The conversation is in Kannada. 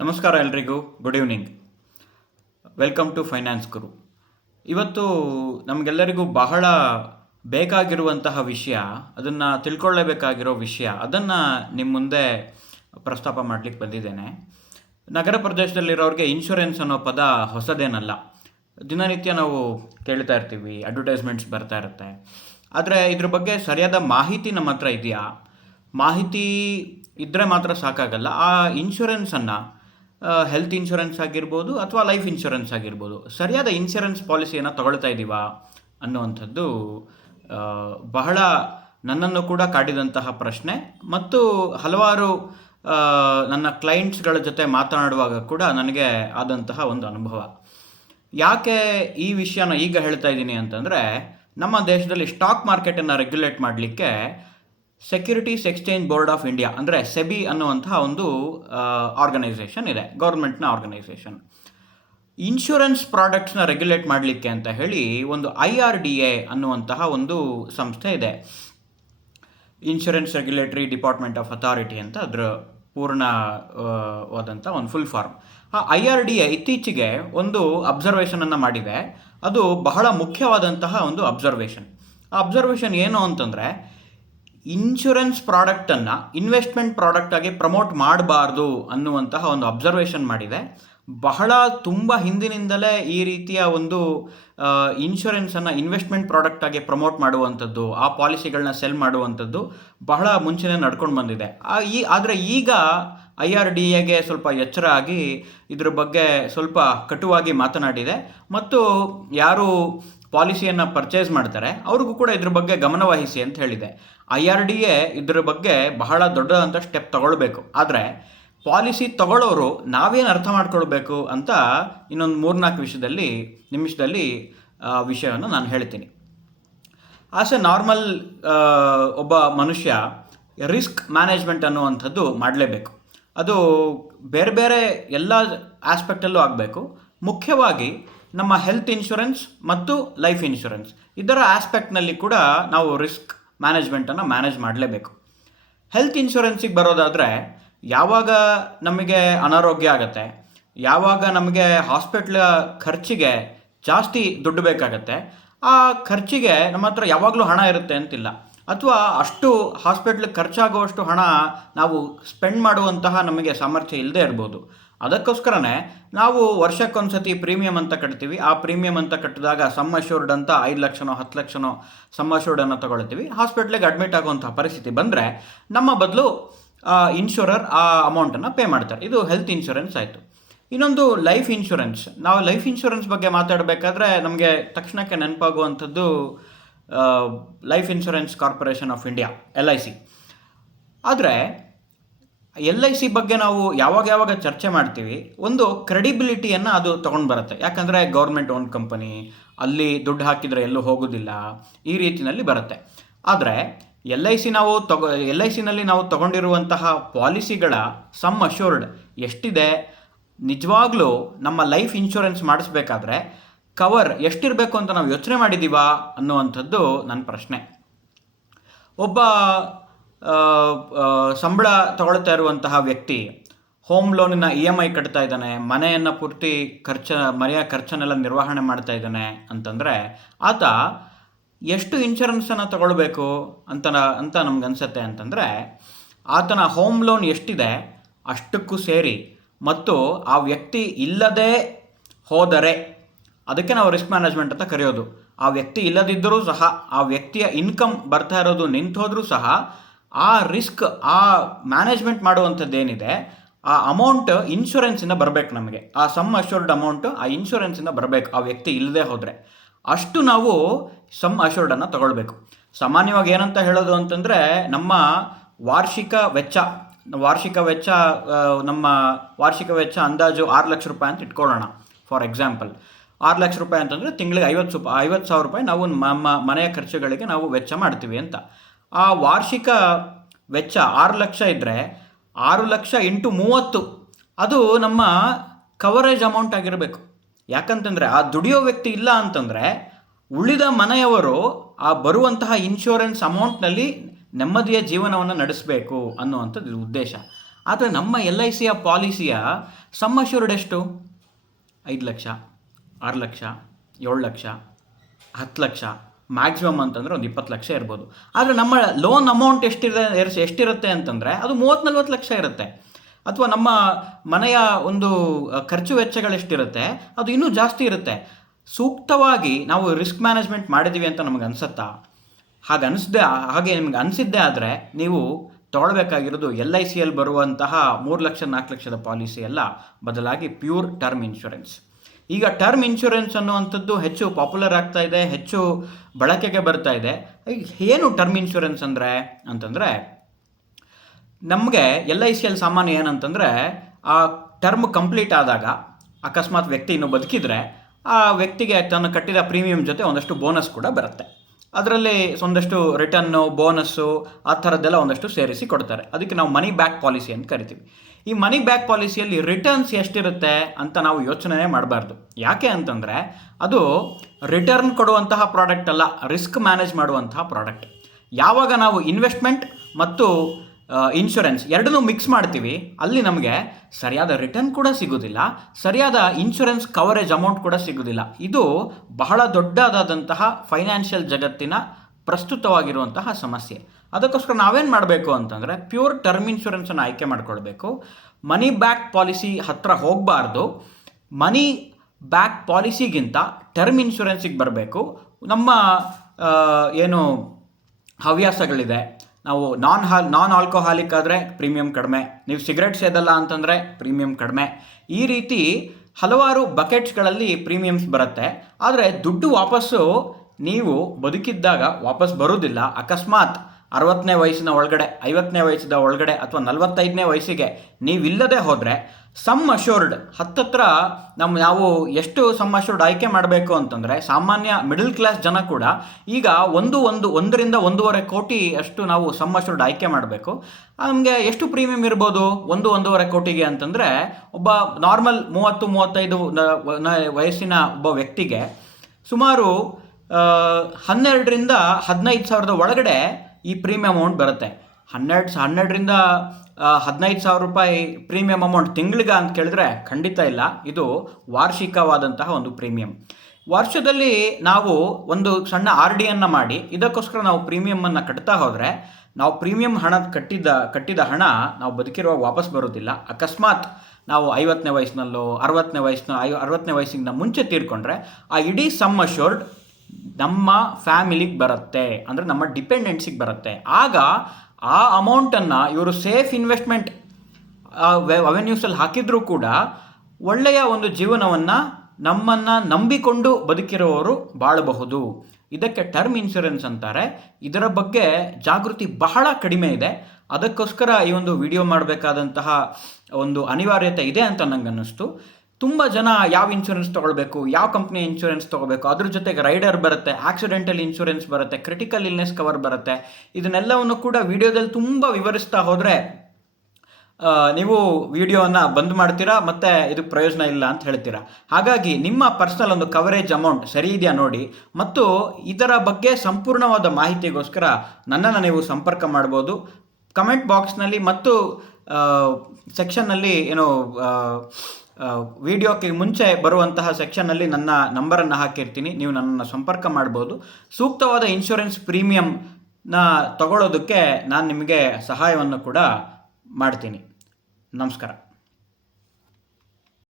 ನಮಸ್ಕಾರ ಎಲ್ರಿಗೂ, good evening. Welcome to finance guru. ಇವತ್ತು ನಮಗೆಲ್ಲರಿಗೂ ಬಹಳ ಬೇಕಾಗಿರುವಂತಹ ವಿಷಯ, ಅದನ್ನು ತಿಳ್ಕೊಳ್ಳೇಬೇಕಾಗಿರೋ ವಿಷಯ, ಅದನ್ನು ನಿಮ್ಮ ಮುಂದೆ ಪ್ರಸ್ತಾಪ ಮಾಡಲಿಕ್ಕೆ ಬಂದಿದ್ದೇನೆ. ನಗರ ಪ್ರದೇಶದಲ್ಲಿರೋರಿಗೆ ಇನ್ಶೂರೆನ್ಸ್ ಅನ್ನೋ ಪದ ಹೊಸದೇನಲ್ಲ. ದಿನನಿತ್ಯ ನಾವು ಕೇಳ್ತಾ ಇರ್ತೀವಿ, ಅಡ್ವರ್ಟೈಸ್ಮೆಂಟ್ಸ್ ಬರ್ತಾ ಇರುತ್ತೆ. ಆದರೆ ಇದ್ರ ಬಗ್ಗೆ ಸರಿಯಾದ ಮಾಹಿತಿ ನಮ್ಮ ಹತ್ರ ಇದೆಯಾ? ಮಾಹಿತಿ ಇದ್ದರೆ ಮಾತ್ರ ಸಾಕಾಗಲ್ಲ. ಆ ಇನ್ಶೂರೆನ್ಸನ್ನು ಹೆಲ್ತ್ ಇನ್ಶೂರೆನ್ಸ್ ಆಗಿರ್ಬೋದು ಅಥವಾ ಲೈಫ್ ಇನ್ಶೂರೆನ್ಸ್ ಆಗಿರ್ಬೋದು, ಸರಿಯಾದ ಇನ್ಶೂರೆನ್ಸ್ ಪಾಲಿಸಿಯನ್ನು ತಗೊಳ್ತಾ ಇದ್ದೀವಾ ಅನ್ನುವಂಥದ್ದು ಬಹಳ ನನ್ನನ್ನು ಕೂಡ ಕಾಡಿದಂತಹ ಪ್ರಶ್ನೆ. ಮತ್ತು ಹಲವಾರು ನನ್ನ ಕ್ಲೈಂಟ್ಸ್ಗಳ ಜೊತೆ ಮಾತನಾಡುವಾಗ ಕೂಡ ನನಗೆ ಆದಂತಹ ಒಂದು ಅನುಭವ. ಯಾಕೆ ಈ ವಿಷಯನ ಈಗ ಹೇಳ್ತಾ ಇದ್ದೀನಿ ಅಂತಂದರೆ, ನಮ್ಮ ದೇಶದಲ್ಲಿ ಸ್ಟಾಕ್ ಮಾರ್ಕೆಟನ್ನು ರೆಗ್ಯುಲೇಟ್ ಮಾಡಲಿಕ್ಕೆ securities exchange board of India, ಅಂದರೆ ಸೆಬಿ ಅನ್ನುವಂತಹ ಒಂದು ಆರ್ಗನೈಸೇಷನ್ ಇದೆ, ಗೌರ್ಮೆಂಟ್ನ ಆರ್ಗನೈಸೇಷನ್. ಇನ್ಶೂರೆನ್ಸ್ ಪ್ರಾಡಕ್ಟ್ಸ್ನ ರೆಗ್ಯುಲೇಟ್ ಮಾಡಲಿಕ್ಕೆ ಅಂತ ಹೇಳಿ ಒಂದು IRDA ಅನ್ನುವಂತಹ ಒಂದು ಸಂಸ್ಥೆ ಇದೆ, insurance regulatory department of authority ಅಂತ ಅದರ ಪೂರ್ಣವಾದಂಥ ಒಂದು ಫುಲ್ ಫಾರ್ಮ್. ಆ IRDA ಇತ್ತೀಚೆಗೆ ಒಂದು ಅಬ್ಸರ್ವೇಷನನ್ನು ಮಾಡಿದೆ. ಅದು ಬಹಳ ಮುಖ್ಯವಾದಂತಹ ಒಂದು ಅಬ್ಸರ್ವೇಷನ್. ಆ ಅಬ್ಸರ್ವೇಷನ್ ಏನು ಅಂತಂದರೆ, ಇನ್ಶೂರೆನ್ಸ್ ಪ್ರಾಡಕ್ಟನ್ನು ಇನ್ವೆಸ್ಟ್ಮೆಂಟ್ ಪ್ರಾಡಕ್ಟಾಗಿ ಪ್ರಮೋಟ್ ಮಾಡಬಾರ್ದು ಅನ್ನುವಂತಹ ಒಂದು ಅಬ್ಸರ್ವೇಷನ್ ಮಾಡಿದೆ. ಬಹಳ ತುಂಬ ಹಿಂದಿನಿಂದಲೇ ಈ ರೀತಿಯ ಒಂದು ಇನ್ಶೂರೆನ್ಸನ್ನು ಇನ್ವೆಸ್ಟ್ಮೆಂಟ್ ಪ್ರಾಡಕ್ಟಾಗಿ ಪ್ರಮೋಟ್ ಮಾಡುವಂಥದ್ದು, ಆ ಪಾಲಿಸಿಗಳನ್ನ ಸೆಲ್ ಮಾಡುವಂಥದ್ದು ಬಹಳ ಮುಂಚೆನೇ ನಡ್ಕೊಂಡು ಬಂದಿದೆ. ಆದರೆ ಈಗ IRDAಗೆ ಸ್ವಲ್ಪ ಎಚ್ಚರ ಆಗಿ ಇದ್ರ ಬಗ್ಗೆ ಸ್ವಲ್ಪ ಕಟುವಾಗಿ ಮಾತನಾಡಿದೆ. ಮತ್ತು ಯಾರು ಪಾಲಿಸಿಯನ್ನು ಪರ್ಚೇಸ್ ಮಾಡ್ತಾರೆ ಅವ್ರಿಗೂ ಕೂಡ ಇದ್ರ ಬಗ್ಗೆ ಗಮನವಹಿಸಿ ಅಂತ ಹೇಳಿದೆ. IRDA ಇದ್ರ ಬಗ್ಗೆ ಬಹಳ ದೊಡ್ಡದಂಥ ಸ್ಟೆಪ್ ತಗೊಳ್ಬೇಕು. ಆದರೆ ಪಾಲಿಸಿ ತಗೊಳ್ಳೋರು ನಾವೇನು ಅರ್ಥ ಮಾಡ್ಕೊಳ್ಬೇಕು ಅಂತ ಇನ್ನೊಂದು 3-4 ನಿಮಿಷದಲ್ಲಿ ವಿಷಯವನ್ನು ನಾನು ಹೇಳ್ತೀನಿ. ಆಸ್ ಎ ನಾರ್ಮಲ್ ಒಬ್ಬ ಮನುಷ್ಯ ರಿಸ್ಕ್ ಮ್ಯಾನೇಜ್ಮೆಂಟ್ ಅನ್ನುವಂಥದ್ದು ಮಾಡಲೇಬೇಕು. ಅದು ಬೇರೆ ಬೇರೆ ಎಲ್ಲ ಆಸ್ಪೆಕ್ಟಲ್ಲೂ ಆಗಬೇಕು. ಮುಖ್ಯವಾಗಿ ನಮ್ಮ ಹೆಲ್ತ್ ಇನ್ಶೂರೆನ್ಸ್ ಮತ್ತು ಲೈಫ್ ಇನ್ಶೂರೆನ್ಸ್ ಇದರ ಆಸ್ಪೆಕ್ಟ್ನಲ್ಲಿ ಕೂಡ ನಾವು ರಿಸ್ಕ್ ಮ್ಯಾನೇಜ್ಮೆಂಟನ್ನು ಮ್ಯಾನೇಜ್ ಮಾಡಲೇಬೇಕು. ಹೆಲ್ತ್ ಇನ್ಶೂರೆನ್ಸಿಗೆ ಬರೋದಾದರೆ, ಯಾವಾಗ ನಮಗೆ ಅನಾರೋಗ್ಯ ಆಗುತ್ತೆ, ಯಾವಾಗ ನಮಗೆ ಹಾಸ್ಪಿಟ್ಲ್ ಖರ್ಚಿಗೆ ಜಾಸ್ತಿ ದುಡ್ಡು ಬೇಕಾಗತ್ತೆ, ಆ ಖರ್ಚಿಗೆ ನಮ್ಮ ಹತ್ರ ಯಾವಾಗಲೂ ಹಣ ಇರುತ್ತೆ ಅಂತಿಲ್ಲ. ಅಥವಾ ಅಷ್ಟು ಹಾಸ್ಪಿಟ್ಲಿಗೆ ಖರ್ಚಾಗುವಷ್ಟು ಹಣ ನಾವು ಸ್ಪೆಂಡ್ ಮಾಡುವಂತಹ ನಮಗೆ ಸಾಮರ್ಥ್ಯ ಇಲ್ಲದೆ ಇರ್ಬೋದು. ಅದಕ್ಕೋಸ್ಕರನೇ ನಾವು ವರ್ಷಕ್ಕೊಂದ್ಸತಿ ಪ್ರೀಮಿಯಮ್ ಅಂತ ಕಟ್ತೀವಿ. ಆ ಪ್ರೀಮಿಯಮ್ ಅಂತ ಕಟ್ಟಿದಾಗ ಸಮ್ ಅಶ್ಯೂರ್ಡ್ ಅಂತ 5 ಲಕ್ಷನೋ 10 ಲಕ್ಷನೋ ಸಮ್ ಅಶ್ಯೂರ್ಡನ್ನು ತಗೊಳ್ತೀವಿ. ಹಾಸ್ಪಿಟ್ಲಿಗೆ ಅಡ್ಮಿಟ್ ಆಗುವಂಥ ಪರಿಸ್ಥಿತಿ ಬಂದರೆ ನಮ್ಮ ಬದಲು ಇನ್ಶೂರರ್ ಆ ಅಮೌಂಟನ್ನು ಪೇ ಮಾಡ್ತಾರೆ. ಇದು ಹೆಲ್ತ್ ಇನ್ಶೂರೆನ್ಸ್ ಆಯಿತು. ಇನ್ನೊಂದು ಲೈಫ್ ಇನ್ಶೂರೆನ್ಸ್. ನಾವು ಲೈಫ್ ಇನ್ಶೂರೆನ್ಸ್ ಬಗ್ಗೆ ಮಾತಾಡಬೇಕಾದ್ರೆ ನಮಗೆ ತಕ್ಷಣಕ್ಕೆ ನೆನಪಾಗುವಂಥದ್ದು life insurance corporation of India, LIC. ಆದರೆ LIC ಬಗ್ಗೆ ನಾವು ಯಾವಾಗ ಚರ್ಚೆ ಮಾಡ್ತೀವಿ, ಒಂದು ಕ್ರೆಡಿಬಿಲಿಟಿಯನ್ನು ಅದು ತೊಗೊಂಡು ಬರುತ್ತೆ. ಯಾಕಂದರೆ ಗೌರ್ಮೆಂಟ್ ಓನ್ ಕಂಪನಿ, ಅಲ್ಲಿ ದುಡ್ಡು ಹಾಕಿದರೆ ಎಲ್ಲೂ ಹೋಗೋದಿಲ್ಲ, ಈ ರೀತಿಯಲ್ಲಿ ಬರುತ್ತೆ. ಆದರೆ LICನಲ್ಲಿ ನಾವು ತಗೊಂಡಿರುವಂತಹ ಪಾಲಿಸಿಗಳ ಸಮ್ ಅಶ್ಯೂರ್ಡ್ ಎಷ್ಟಿದೆ, ನಿಜವಾಗ್ಲೂ ನಮ್ಮ ಲೈಫ್ ಇನ್ಶೂರೆನ್ಸ್ ಮಾಡಿಸ್ಬೇಕಾದ್ರೆ ಕವರ್ ಎಷ್ಟಿರಬೇಕು ಅಂತ ನಾವು ಯೋಚನೆ ಮಾಡಿದ್ದೀವಾ ಅನ್ನುವಂಥದ್ದು ನನ್ನ ಪ್ರಶ್ನೆ. ಒಬ್ಬ ಸಂಬಳ ತಗೊಳ್ತಾ ಇರುವಂತಹ ವ್ಯಕ್ತಿ ಹೋಮ್ ಲೋನಿನ EMI ಕಟ್ತಾ ಇದ್ದಾನೆ, ಮನೆಯನ್ನು ಪೂರ್ತಿ ಮನೆಯ ಖರ್ಚನ್ನೆಲ್ಲ ನಿರ್ವಹಣೆ ಮಾಡ್ತಾ ಇದ್ದಾನೆ ಅಂತಂದರೆ ಆತ ಎಷ್ಟು ಇನ್ಶೂರೆನ್ಸನ್ನು ತಗೊಳ್ಬೇಕು ಅಂತ ನಮ್ಗನ್ಸುತ್ತೆ ಅಂತಂದರೆ, ಆತನ ಹೋಮ್ ಲೋನ್ ಎಷ್ಟಿದೆ ಅಷ್ಟಕ್ಕೂ ಸೇರಿ ಮತ್ತು ಆ ವ್ಯಕ್ತಿ ಇಲ್ಲದೆ ಹೋದರೆ, ಅದಕ್ಕೆ ನಾವು ರಿಸ್ಕ್ ಮ್ಯಾನೇಜ್ಮೆಂಟ್ ಅಂತ ಕರೆಯೋದು. ಆ ವ್ಯಕ್ತಿ ಇಲ್ಲದಿದ್ದರೂ ಸಹ, ಆ ವ್ಯಕ್ತಿಯ ಇನ್ಕಮ್ ಬರ್ತಾ ಇರೋದು ನಿಂತೋದ್ರೂ ಸಹ, ಆ ರಿಸ್ಕ್, ಆ ಮ್ಯಾನೇಜ್ಮೆಂಟ್ ಮಾಡುವಂಥದ್ದೇನಿದೆ ಆ ಅಮೌಂಟ್ ಇನ್ಶೂರೆನ್ಸಿಂದ ಬರಬೇಕು. ನಮಗೆ ಆ ಸಮ್ ಅಶ್ಯೂರ್ಡ್ ಅಮೌಂಟು ಆ ಇನ್ಶೂರೆನ್ಸಿಂದ ಬರಬೇಕು. ಆ ವ್ಯಕ್ತಿ ಇಲ್ಲದೆ ಹೋದರೆ ಅಷ್ಟು ನಾವು ಸಮ್ ಅಶ್ಯೂರ್ಡನ್ನು ತಗೊಳ್ಬೇಕು. ಸಾಮಾನ್ಯವಾಗಿ ಏನಂತ ಹೇಳೋದು ಅಂತಂದರೆ, ನಮ್ಮ ವಾರ್ಷಿಕ ವೆಚ್ಚ ನಮ್ಮ ವಾರ್ಷಿಕ ವೆಚ್ಚ ಅಂದಾಜು 6 ಲಕ್ಷ ರೂಪಾಯಿ ಅಂತ ಇಟ್ಕೊಳ್ಳೋಣ. ಫಾರ್ ಎಕ್ಸಾಂಪಲ್ 6 ಲಕ್ಷ ರೂಪಾಯಿ ಅಂತಂದರೆ ತಿಂಗಳಿಗೆ 50,000 ರೂಪಾಯಿ ನಾವು ನಮ್ಮ ಮನೆಯ ಖರ್ಚುಗಳಿಗೆ ನಾವು ವೆಚ್ಚ ಮಾಡ್ತೀವಿ ಅಂತ. ಆ ವಾರ್ಷಿಕ ವೆಚ್ಚ 6 ಲಕ್ಷ ಇದ್ದರೆ 6 ಲಕ್ಷ ಇಂಟು 30 ಅದು ನಮ್ಮ ಕವರೇಜ್ ಅಮೌಂಟ್ ಆಗಿರಬೇಕು. ಯಾಕಂತಂದರೆ ಆ ದುಡಿಯೋ ವ್ಯಕ್ತಿ ಇಲ್ಲ ಅಂತಂದರೆ ಉಳಿದ ಮನೆಯವರು ಆ ಬರುವಂತಹ ಇನ್ಶೂರೆನ್ಸ್ ಅಮೌಂಟ್ನಲ್ಲಿ ನೆಮ್ಮದಿಯ ಜೀವನವನ್ನು ನಡೆಸಬೇಕು ಅನ್ನುವಂಥದ್ದು ಉದ್ದೇಶ. ಆದರೆ ನಮ್ಮ LICಯ ಪಾಲಿಸಿಯ ಸಮ್ ಅಶ್ಯೂರ್ಡ್ ಎಷ್ಟು? 5 ಲಕ್ಷ, 6 ಲಕ್ಷ, 7 ಲಕ್ಷ, 10 ಲಕ್ಷ, ಮ್ಯಾಕ್ಸಿಮಮ್ ಅಂತಂದರೆ ಒಂದು 20 ಲಕ್ಷ ಇರ್ಬೋದು. ಆದರೆ ನಮ್ಮ ಲೋನ್ ಅಮೌಂಟ್ ಎಷ್ಟಿರುತ್ತೆ ಅಂತಂದರೆ ಅದು 30-40 ಲಕ್ಷ ಇರುತ್ತೆ. ಅಥವಾ ನಮ್ಮ ಮನೆಯ ಒಂದು ಖರ್ಚು ವೆಚ್ಚಗಳೆಷ್ಟಿರುತ್ತೆ ಅದು ಇನ್ನೂ ಜಾಸ್ತಿ ಇರುತ್ತೆ. ಸೂಕ್ತವಾಗಿ ನಾವು ರಿಸ್ಕ್ ಮ್ಯಾನೇಜ್ಮೆಂಟ್ ಮಾಡಿದ್ದೀವಿ ಅಂತ ನಮಗೆ ಅನಿಸುತ್ತಾ? ಹಾಗೆ ನಿಮಗೆ ಅನಿಸಿದ್ದೇ ಆದರೆ ನೀವು ತೊಗೊಳ್ಬೇಕಾಗಿರೋದು LICಯಲ್ಲಿ ಬರುವಂತಹ 3 ಲಕ್ಷ 4 ಲಕ್ಷದ ಪಾಲಿಸಿ ಎಲ್ಲ ಬದಲಾಗಿ ಪ್ಯೂರ್ ಟರ್ಮ್ ಇನ್ಶೂರೆನ್ಸ್. ಈಗ ಟರ್ಮ್ ಇನ್ಶೂರೆನ್ಸ್ ಅನ್ನುವಂಥದ್ದು ಹೆಚ್ಚು ಪಾಪ್ಯುಲರ್ ಆಗ್ತಾ ಇದೆ, ಹೆಚ್ಚು ಬಳಕೆಗೆ ಬರ್ತಾ ಇದೆ. ಏನು ಟರ್ಮ್ ಇನ್ಶೂರೆನ್ಸ್ ಅಂತಂದರೆ ನಮಗೆ LICಯಲ್ಲಿ ಸಾಮಾನ್ಯ ಏನಂತಂದರೆ ಆ ಟರ್ಮ್ ಕಂಪ್ಲೀಟ್ ಆದಾಗ ಅಕಸ್ಮಾತ್ ವ್ಯಕ್ತಿ ಇನ್ನೂ ಬದುಕಿದರೆ ಆ ವ್ಯಕ್ತಿಗೆ ತನ್ನ ಕಟ್ಟಿದ ಪ್ರೀಮಿಯಂ ಜೊತೆ ಒಂದಷ್ಟು ಬೋನಸ್ ಕೂಡ ಬರುತ್ತೆ. ಅದರಲ್ಲಿ ಒಂದಷ್ಟು ರಿಟರ್ನು, ಬೋನಸ್ಸು ಆ ಥರದ್ದೆಲ್ಲ ಒಂದಷ್ಟು ಸೇರಿಸಿ ಕೊಡ್ತಾರೆ. ಅದಕ್ಕೆ ನಾವು ಮನಿ ಬ್ಯಾಕ್ ಪಾಲಿಸಿ ಅಂತ ಕರಿತೀವಿ. ಈ ಮನಿ ಬ್ಯಾಕ್ ಪಾಲಿಸಿಯಲ್ಲಿ ರಿಟರ್ನ್ಸ್ ಎಷ್ಟಿರುತ್ತೆ ಅಂತ ನಾವು ಯೋಚನೆ ಮಾಡಬಾರ್ದು. ಯಾಕೆ ಅಂತಂದರೆ ಅದು ರಿಟರ್ನ್ ಕೊಡುವಂತಹ ಪ್ರಾಡಕ್ಟ್ ಅಲ್ಲ, ರಿಸ್ಕ್ ಮ್ಯಾನೇಜ್ ಮಾಡುವಂತಹ ಪ್ರಾಡಕ್ಟ್. ಯಾವಾಗ ನಾವು ಇನ್ವೆಸ್ಟ್ಮೆಂಟ್ ಮತ್ತು ಇನ್ಶೂರೆನ್ಸ್ ಎರಡನ್ನೂ ಮಿಕ್ಸ್ ಮಾಡ್ತೀವಿ, ಅಲ್ಲಿ ನಮಗೆ ಸರಿಯಾದ ರಿಟರ್ನ್ ಕೂಡ ಸಿಗೋದಿಲ್ಲ, ಸರಿಯಾದ ಇನ್ಶೂರೆನ್ಸ್ ಕವರೇಜ್ ಅಮೌಂಟ್ ಕೂಡ ಸಿಗೋದಿಲ್ಲ. ಇದು ಬಹಳ ದೊಡ್ಡದಾದಂತಹ ಫೈನಾನ್ಷಿಯಲ್ ಜಗತ್ತಿನ ಪ್ರಸ್ತುತವಾಗಿರುವಂತಹ ಸಮಸ್ಯೆ. ಅದಕ್ಕೋಸ್ಕರ ನಾವೇನು ಮಾಡಬೇಕು ಅಂತಂದರೆ ಪ್ಯೂರ್ ಟರ್ಮ್ ಇನ್ಶೂರೆನ್ಸನ್ನು ಆಯ್ಕೆ ಮಾಡ್ಕೊಳ್ಬೇಕು. ಮನಿ ಬ್ಯಾಕ್ ಪಾಲಿಸಿ ಹತ್ತಿರ ಹೋಗಬಾರ್ದು. ಮನಿ ಬ್ಯಾಕ್ ಪಾಲಿಸಿಗಿಂತ ಟರ್ಮ್ ಇನ್ಶೂರೆನ್ಸಿಗೆ ಬರಬೇಕು. ನಮ್ಮ ಏನು ಹವ್ಯಾಸಗಳಿದೆ, ನಾವು ನಾನ್ ಆಲ್ಕೋಹಾಲಿಕ್ ಆದರೆ ಪ್ರೀಮಿಯಂ ಕಡಿಮೆ, ನೀವು ಸಿಗರೆಟ್ ಸೇದಲ್ಲ ಅಂತಂದರೆ ಪ್ರೀಮಿಯಂ ಕಡಿಮೆ, ಈ ರೀತಿ ಹಲವಾರು ಬಕೆಟ್ಸ್ಗಳಲ್ಲಿ ಪ್ರೀಮಿಯಮ್ಸ್ ಬರುತ್ತೆ. ಆದರೆ ದುಡ್ಡು ವಾಪಸ್ಸು ನೀವು ಬದುಕಿದ್ದಾಗ ವಾಪಸ್ ಬರೋದಿಲ್ಲ. ಅಕಸ್ಮಾತ್ 60ನೇ ವಯಸ್ಸಿನ ಒಳಗಡೆ, 50ನೇ ವಯಸ್ಸಿನ ಒಳಗಡೆ ಅಥವಾ 45ನೇ ವಯಸ್ಸಿಗೆ ನೀವಿಲ್ಲದೆ ಹೋದರೆ ಸಮ್ ಅಶ್ಯೂರ್ಡ್ ಹತ್ತತ್ರ ನಾವು ಎಷ್ಟು ಸಮ್ ಅಶ್ಯೂರ್ಡ್ ಆಯ್ಕೆ ಮಾಡಬೇಕು ಅಂತಂದರೆ ಸಾಮಾನ್ಯ ಮಿಡಲ್ ಕ್ಲಾಸ್ ಜನ ಕೂಡ ಈಗ 1.5 ಕೋಟಿ ಅಷ್ಟು ನಾವು ಸಮ್ ಅಶ್ಯೂರ್ಡ್ ಆಯ್ಕೆ ಮಾಡಬೇಕು. ನಮಗೆ ಎಷ್ಟು ಪ್ರೀಮಿಯಂ ಇರ್ಬೋದು 1-1.5 ಕೋಟಿಗೆ ಅಂತಂದರೆ ಒಬ್ಬ ನಾರ್ಮಲ್ 30-35 ವಯಸ್ಸಿನ ಒಬ್ಬ ವ್ಯಕ್ತಿಗೆ ಸುಮಾರು 12ರಿಂದ 15 ಸಾವಿರದ ಒಳಗಡೆ ಈ ಪ್ರೀಮಿಯಂ ಅಮೌಂಟ್ ಬರುತ್ತೆ. 12ರಿಂದ 15 ಸಾವಿರ ರೂಪಾಯಿ ಪ್ರೀಮಿಯಂ ಅಮೌಂಟ್ ತಿಂಗಳಿಗೆ ಅಂತ ಕೇಳಿದ್ರೆ ಖಂಡಿತ ಇಲ್ಲ. ಇದು ವಾರ್ಷಿಕವಾದಂತಹ ಒಂದು ಪ್ರೀಮಿಯಂ. ವರ್ಷದಲ್ಲಿ ನಾವು ಒಂದು ಸಣ್ಣ RDಯನ್ನು ಮಾಡಿ ಇದಕ್ಕೋಸ್ಕರ ನಾವು ಪ್ರೀಮಿಯಮನ್ನು ಕಟ್ತಾ ಹೋದರೆ ನಾವು ಪ್ರೀಮಿಯಂ ಕಟ್ಟಿದ ಹಣ ನಾವು ಬದುಕಿರುವಾಗ ವಾಪಸ್ ಬರೋದಿಲ್ಲ. ಅಕಸ್ಮಾತ್ ನಾವು 50ನೇ ವಯಸ್ಸಿನಲ್ಲೋ 60ನೇ ವಯಸ್ಸಿನ ಮುಂಚೆ ತೀರ್ಕೊಂಡ್ರೆ ಆ ಇಡೀ ಸಮ್ ಅಶ್ಯೂರ್ಡ್ ನಮ್ಮ ಫ್ಯಾಮಿಲಿಗೆ ಬರುತ್ತೆ, ಅಂದರೆ ನಮ್ಮ ಡಿಪೆಂಡೆನ್ಸಿಗೆ ಬರುತ್ತೆ. ಆಗ ಆ ಅಮೌಂಟನ್ನು ಇವರು ಸೇಫ್ ಇನ್ವೆಸ್ಟ್ಮೆಂಟ್ ಅವೆನ್ಯೂಸಲ್ಲಿ ಹಾಕಿದರೂ ಕೂಡ ಒಳ್ಳೆಯ ಒಂದು ಜೀವನವನ್ನು ನಮ್ಮನ್ನು ನಂಬಿಕೊಂಡು ಬದುಕಿರೋರು ಬಾಳಬಹುದು. ಇದಕ್ಕೆ ಟರ್ಮ್ ಇನ್ಶೂರೆನ್ಸ್ ಅಂತಾರೆ. ಇದರ ಬಗ್ಗೆ ಜಾಗೃತಿ ಬಹಳ ಕಡಿಮೆ ಇದೆ. ಅದಕ್ಕೋಸ್ಕರ ಈ ಒಂದು ವಿಡಿಯೋ ಮಾಡಬೇಕಾದಂತಹ ಒಂದು ಅನಿವಾರ್ಯತೆ ಇದೆ ಅಂತ ನಂಗೆ ಅನ್ನಿಸ್ತು. ತುಂಬ ಜನ ಯಾವ ಇನ್ಶೂರೆನ್ಸ್ ತೊಗೊಳ್ಬೇಕು, ಯಾವ ಕಂಪ್ನಿ ಇನ್ಶೂರೆನ್ಸ್ ತೊಗೋಬೇಕು, ಅದ್ರ ಜೊತೆಗೆ ರೈಡರ್ ಬರುತ್ತೆ, ಆಕ್ಸಿಡೆಂಟಲ್ ಇನ್ಶೂರೆನ್ಸ್ ಬರುತ್ತೆ, ಕ್ರಿಟಿಕಲ್ ಇಲ್ನೆಸ್ ಕವರ್ ಬರುತ್ತೆ. ಇದನ್ನೆಲ್ಲವನ್ನು ಕೂಡ ವಿಡಿಯೋದಲ್ಲಿ ತುಂಬ ವಿವರಿಸ್ತಾ ಹೋದರೆ ನೀವು ವಿಡಿಯೋವನ್ನು ಬಂದ್ ಮಾಡ್ತೀರಾ ಮತ್ತು ಇದಕ್ಕೆ ಪ್ರಯೋಜನ ಇಲ್ಲ ಅಂತ ಹೇಳ್ತೀರಾ. ಹಾಗಾಗಿ ನಿಮ್ಮ ಪರ್ಸನಲ್ ಒಂದು ಕವರೇಜ್ ಅಮೌಂಟ್ ಸರಿ ಇದೆಯಾ ನೋಡಿ. ಮತ್ತು ಇದರ ಬಗ್ಗೆ ಸಂಪೂರ್ಣವಾದ ಮಾಹಿತಿಗೋಸ್ಕರ ನನ್ನನ್ನು ನೀವು ಸಂಪರ್ಕ ಮಾಡ್ಬೋದು. ಕಮೆಂಟ್ ಬಾಕ್ಸ್ನಲ್ಲಿ ಮತ್ತು ಸೆಕ್ಷನ್ನಲ್ಲಿ ವಿಡಿಯೋಕ್ಕೆ ಮುಂಚೆ ಬರುವಂತಹ ಸೆಕ್ಷನ್ನಲ್ಲಿ ನನ್ನ ನಂಬರನ್ನು ಹಾಕಿರ್ತೀನಿ, ನೀವು ನನ್ನನ್ನು ಸಂಪರ್ಕ ಮಾಡ್ಬೋದು. ಸೂಕ್ತವಾದ ಇನ್ಶೂರೆನ್ಸ್ ಪ್ರೀಮಿಯಂನ ತಗೊಳ್ಳೋದಕ್ಕೆ ನಾನು ನಿಮಗೆ ಸಹಾಯವನ್ನು ಕೂಡ ಮಾಡ್ತೀನಿ. ನಮಸ್ಕಾರ.